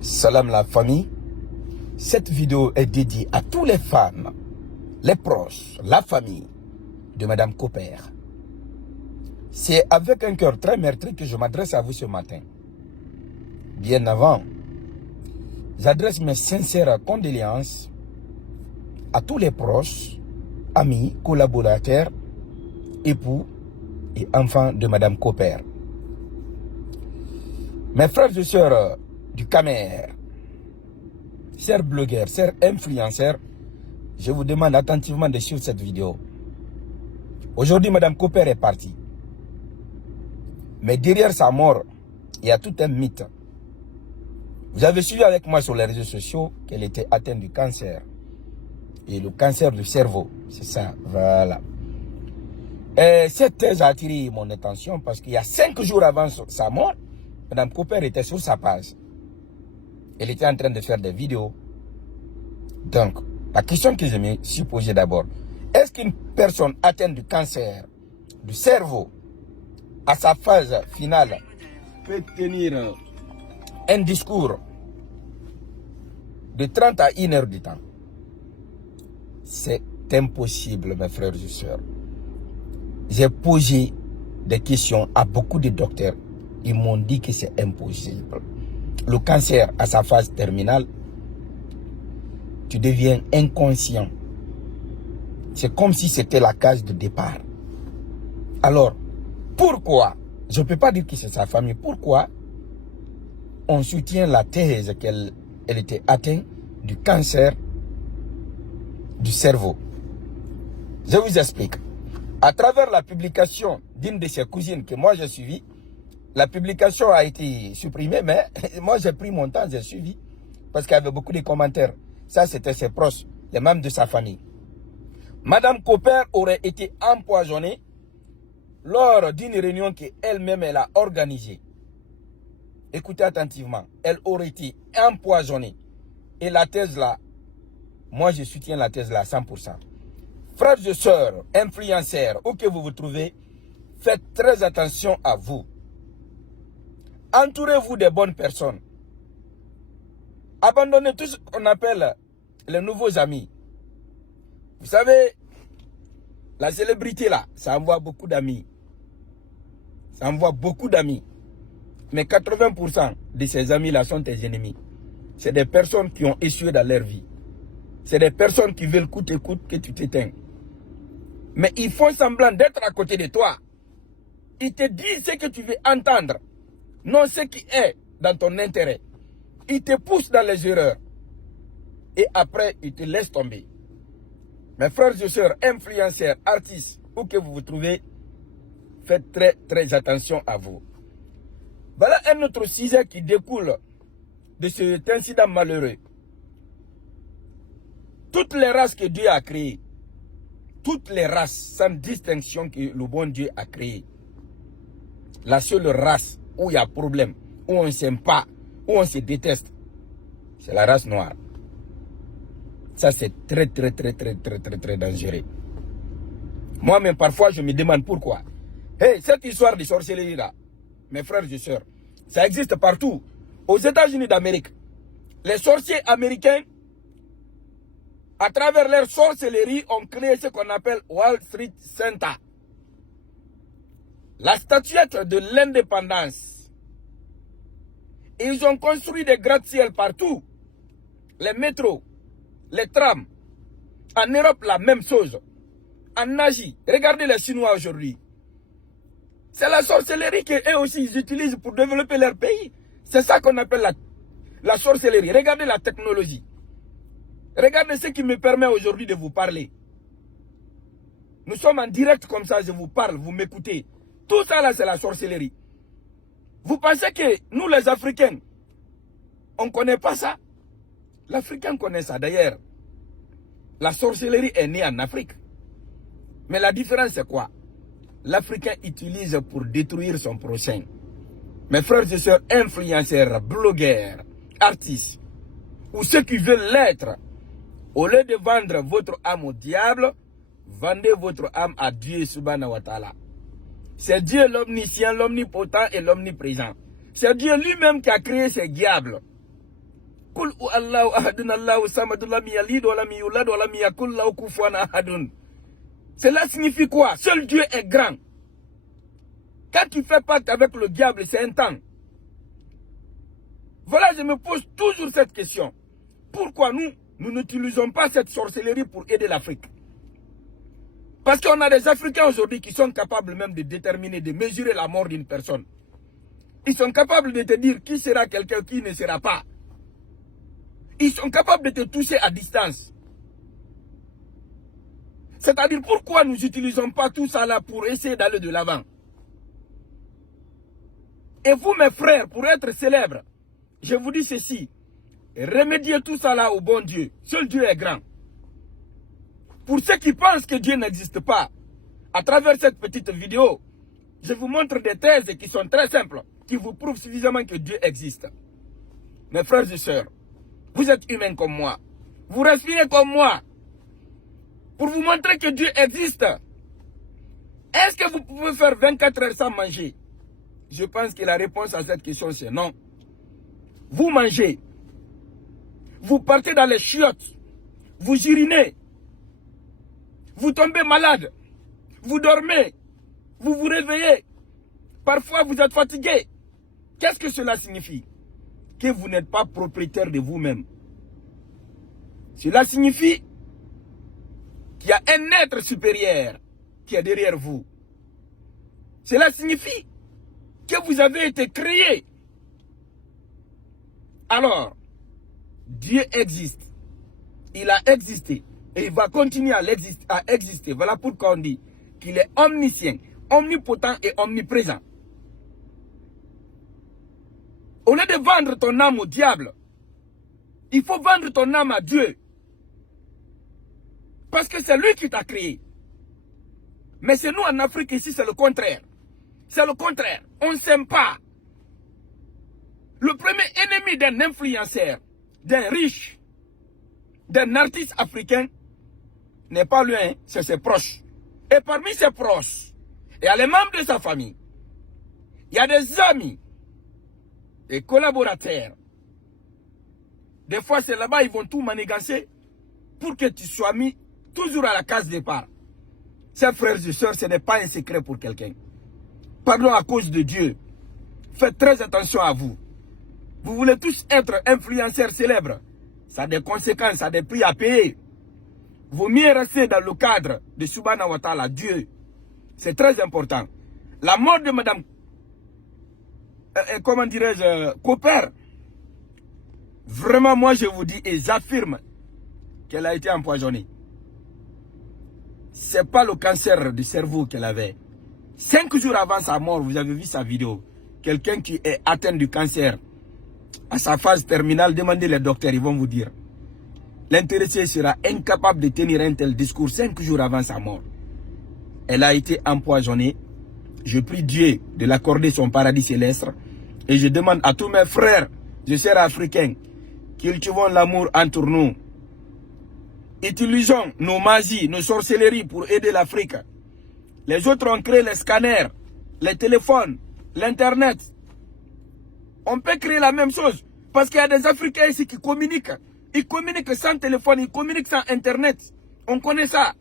Salam la famille. Cette vidéo est dédiée à tous les fans, les proches, la famille de Madame Copper. C'est avec un cœur très meurtri que je m'adresse à vous ce matin. Bien avant, j'adresse mes sincères condoléances à tous les proches, amis, collaborateurs, époux et enfants de Madame Copper. Mes frères et sœurs du Camer, chers blogueurs, chers influenceurs, je vous demande attentivement de suivre cette vidéo. Aujourd'hui, Madame Copper est partie. Mais derrière sa mort, il y a tout un mythe. Vous avez suivi avec moi sur les réseaux sociaux qu'elle était atteinte du cancer. Et le cancer du cerveau, c'est ça, voilà. Et cette thèse a attiré mon attention parce qu'il y a 5 jours avant sa mort, Madame Copper était sur sa page. Elle était en train de faire des vidéos. Donc, la question que je me suis posée d'abord, est-ce qu'une personne atteinte du cancer du cerveau, à sa phase finale, peut tenir un discours de 30 à 1 heure de temps? C'est impossible, mes frères et sœurs. J'ai posé des questions à beaucoup de docteurs. Ils m'ont dit que c'est impossible. Le cancer à sa phase terminale, tu deviens inconscient. C'est comme si c'était la case de départ. Alors, pourquoi, je ne peux pas dire que c'est sa famille, pourquoi on soutient la thèse qu'elle était atteinte du cancer du cerveau? Je vous explique. À travers la publication d'une de ses cousines que moi j'ai suivie, la publication a été supprimée, mais moi j'ai pris mon temps, j'ai suivi, parce qu'il y avait beaucoup de commentaires. Ça, c'était ses proches, les membres de sa famille. Madame Copper aurait été empoisonnée lors d'une réunion qu'elle-même elle a organisée. Écoutez attentivement, elle aurait été empoisonnée. Et la thèse là, moi je soutiens la thèse là à 100%. Frères et sœurs, influenceurs, où que vous vous trouvez, faites très attention à vous. Entourez-vous des bonnes personnes. Abandonnez tout ce qu'on appelle les nouveaux amis. Vous savez, la célébrité là, ça envoie beaucoup d'amis. Ça envoie beaucoup d'amis. Mais 80% de ces amis là sont tes ennemis. C'est des personnes qui ont échoué dans leur vie. C'est des personnes qui veulent coûte et coûte que tu t'éteignes. Mais ils font semblant d'être à côté de toi. Ils te disent ce que tu veux entendre, non ce qui est dans ton intérêt. Ils te poussent dans les erreurs. Et après, ils te laissent tomber. Mes frères et sœurs, influenceurs, artistes, où que vous vous trouvez, faites très attention à vous. Voilà un autre sujet qui découle de cet incident malheureux. Toutes les races que Dieu a créées, toutes les races sans distinction que le bon Dieu a créées, la seule race où il y a problème, où on ne s'aime pas, où on se déteste, c'est la race noire. Ça, c'est très dangereux. Moi-même, parfois, je me demande pourquoi. Hey, cette histoire de sorcellerie là, mes frères et sœurs, ça existe partout. Aux États-Unis d'Amérique, les sorciers américains, à travers leur sorcellerie, ont créé ce qu'on appelle Wall Street Center. La statuette de l'indépendance. Ils ont construit des gratte-ciel partout. Les métros, les trams. En Europe, la même chose. En Asie, regardez les Chinois aujourd'hui. C'est la sorcellerie qu'eux aussi ils utilisent pour développer leur pays. C'est ça qu'on appelle la sorcellerie. Regardez la technologie. Regardez ce qui me permet aujourd'hui de vous parler. Nous sommes en direct comme ça, je vous parle, vous m'écoutez. Tout ça là, c'est la sorcellerie. Vous pensez que nous les Africains, on ne connaît pas ça? L'Africain connaît ça. D'ailleurs, la sorcellerie est née en Afrique. Mais la différence c'est quoi? L'Africain utilise pour détruire son prochain. Mes frères et sœurs, influenceurs, blogueurs, artistes, ou ceux qui veulent l'être, au lieu de vendre votre âme au diable, vendez votre âme à Dieu subhanahu wa ta'ala. C'est Dieu l'omniscient, l'omnipotent et l'omniprésent. C'est Dieu lui-même qui a créé ces diables. Kul ou Allahu ahadun Allahu samadun lam yalid wa lam yulad wa lam yakul lahu kufuwan ahadun. Cela signifie quoi? Seul Dieu est grand. Quand tu fais pacte avec le diable, c'est un temps. Voilà, je me pose toujours cette question. Pourquoi nous n'utilisons pas cette sorcellerie pour aider l'Afrique? Parce qu'on a des Africains aujourd'hui qui sont capables même de déterminer, de mesurer la mort d'une personne. Ils sont capables de te dire qui sera quelqu'un, qui ne sera pas. Ils sont capables de te toucher à distance. C'est-à-dire pourquoi nous n'utilisons pas tout ça là pour essayer d'aller de l'avant. Et vous mes frères, pour être célèbres, je vous dis ceci, remédiez tout ça là au bon Dieu. Seul Dieu est grand. Pour ceux qui pensent que Dieu n'existe pas, à travers cette petite vidéo, je vous montre des thèses qui sont très simples, qui vous prouvent suffisamment que Dieu existe. Mes frères et sœurs, vous êtes humains comme moi. Vous respirez comme moi. Pour vous montrer que Dieu existe. Est-ce que vous pouvez faire 24 heures sans manger? Je pense que la réponse à cette question c'est non. Vous mangez. Vous partez dans les chiottes. Vous urinez. Vous tombez malade. Vous dormez. Vous vous réveillez. Parfois vous êtes fatigué. Qu'est-ce que cela signifie? Que vous n'êtes pas propriétaire de vous-même. Cela signifie qu'il y a un être supérieur qui est derrière vous. Cela signifie que vous avez été créé. Alors, Dieu existe. Il a existé. Et il va continuer à exister. Voilà pourquoi on dit qu'il est omniscient, omnipotent et omniprésent. Au lieu de vendre ton âme au diable, il faut vendre ton âme à Dieu. Parce que c'est lui qui t'a créé. Mais c'est nous en Afrique ici, c'est le contraire. C'est le contraire. On ne s'aime pas. Le premier ennemi d'un influenceur, d'un riche, d'un artiste africain, n'est pas lui, hein, c'est ses proches. Et parmi ses proches, il y a les membres de sa famille. Il y a des amis, des collaborateurs. Des fois, c'est là-bas, ils vont tout manigancer pour que tu sois mis toujours à la case départ. Chers frères et sœurs, ce n'est pas un secret pour quelqu'un. Pardon à cause de Dieu. Faites très attention à vous. Vous voulez tous être influenceurs célèbres. Ça a des conséquences, ça a des prix à payer. Vaut mieux rester dans le cadre de Subhanahu wa Ta'ala, Dieu. C'est très important. La mort de Madame, comment dirais-je, Cooper. Vraiment, moi je vous dis et j'affirme qu'elle a été empoisonnée. Ce n'est pas le cancer du cerveau qu'elle avait. 5 jours avant sa mort, vous avez vu sa vidéo. Quelqu'un qui est atteint du cancer, à sa phase terminale, demandez les docteurs, ils vont vous dire. L'intéressé sera incapable de tenir un tel discours 5 jours avant sa mort. Elle a été empoisonnée. Je prie Dieu de l'accorder son paradis céleste. Et je demande à tous mes frères, je sers africains, cultivons l'amour entre nous. Utilisons nos magies, nos sorcelleries pour aider l'Afrique. Les autres ont créé les scanners, les téléphones, l'internet. On peut créer la même chose. Parce qu'il y a des Africains ici qui communiquent. Ils communiquent sans téléphone, ils communiquent sans internet. On connaît ça.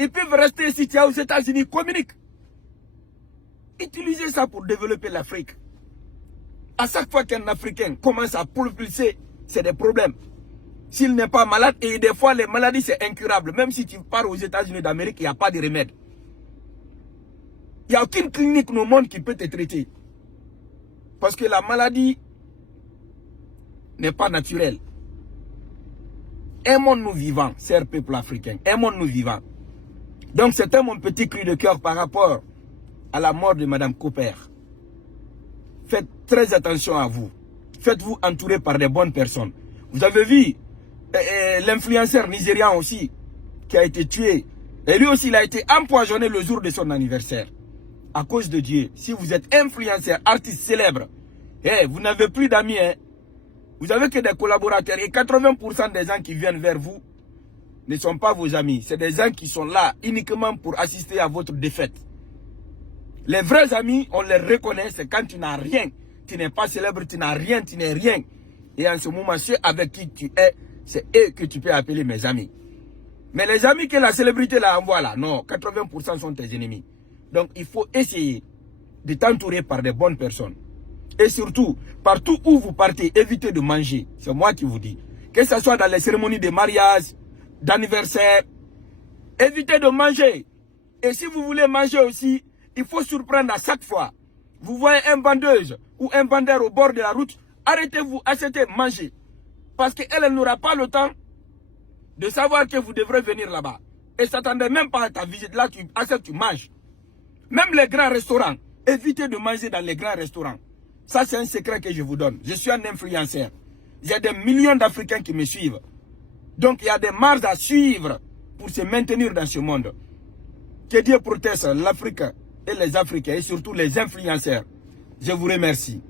Ils peuvent rester ici, aux États-Unis, ils communiquent. Utilisez ça pour développer l'Afrique. À chaque fois qu'un Africain commence à propulser, c'est des problèmes. S'il n'est pas malade, et des fois les maladies c'est incurable. Même si tu pars aux États-Unis d'Amérique, il n'y a pas de remède. Il n'y a aucune clinique au monde qui peut te traiter. Parce que la maladie n'est pas naturelle. Aimons-nous vivants, chers peuples africains. Aimons-nous vivants. Donc c'était mon petit cri de cœur par rapport à la mort de Madame Cooper. Faites très attention à vous. Faites-vous entourer par des bonnes personnes. Vous avez vu l'influenceur nigérian aussi qui a été tué. Et lui aussi, il a été empoisonné le jour de son anniversaire. À cause de Dieu. Si vous êtes influenceur, artiste célèbre, vous n'avez plus d'amis. Hein. Vous n'avez que des collaborateurs. Et 80% des gens qui viennent vers vous ne sont pas vos amis. C'est des gens qui sont là uniquement pour assister à votre défaite. Les vrais amis, on les reconnaît, c'est quand tu n'as rien. Tu n'es pas célèbre, tu n'as rien, tu n'es rien. Et en ce moment, ceux avec qui tu es, c'est eux que tu peux appeler mes amis. Mais les amis que la célébrité là envoie là, non, 80% sont tes ennemis. Donc il faut essayer de t'entourer par des bonnes personnes. Et surtout, partout où vous partez, évitez de manger. C'est moi qui vous dis. Que ce soit dans les cérémonies de mariage, d'anniversaire, évitez de manger. Et si vous voulez manger aussi, il faut surprendre à chaque fois. Vous voyez un vendeuse ou un vendeur au bord de la route, arrêtez-vous, achetez, mangez. Parce qu'elle n'aura pas le temps de savoir que vous devrez venir là-bas. Et s'attendait même pas à ta visite. Là, tu achètes, tu manges. Même les grands restaurants, évitez de manger dans les grands restaurants. Ça, c'est un secret que je vous donne. Je suis un influenceur. Il y a des millions d'Africains qui me suivent. Donc, il y a des marges à suivre pour se maintenir dans ce monde. Que Dieu protège l'Afrique et les Africains et surtout les influenceurs. Je vous remercie.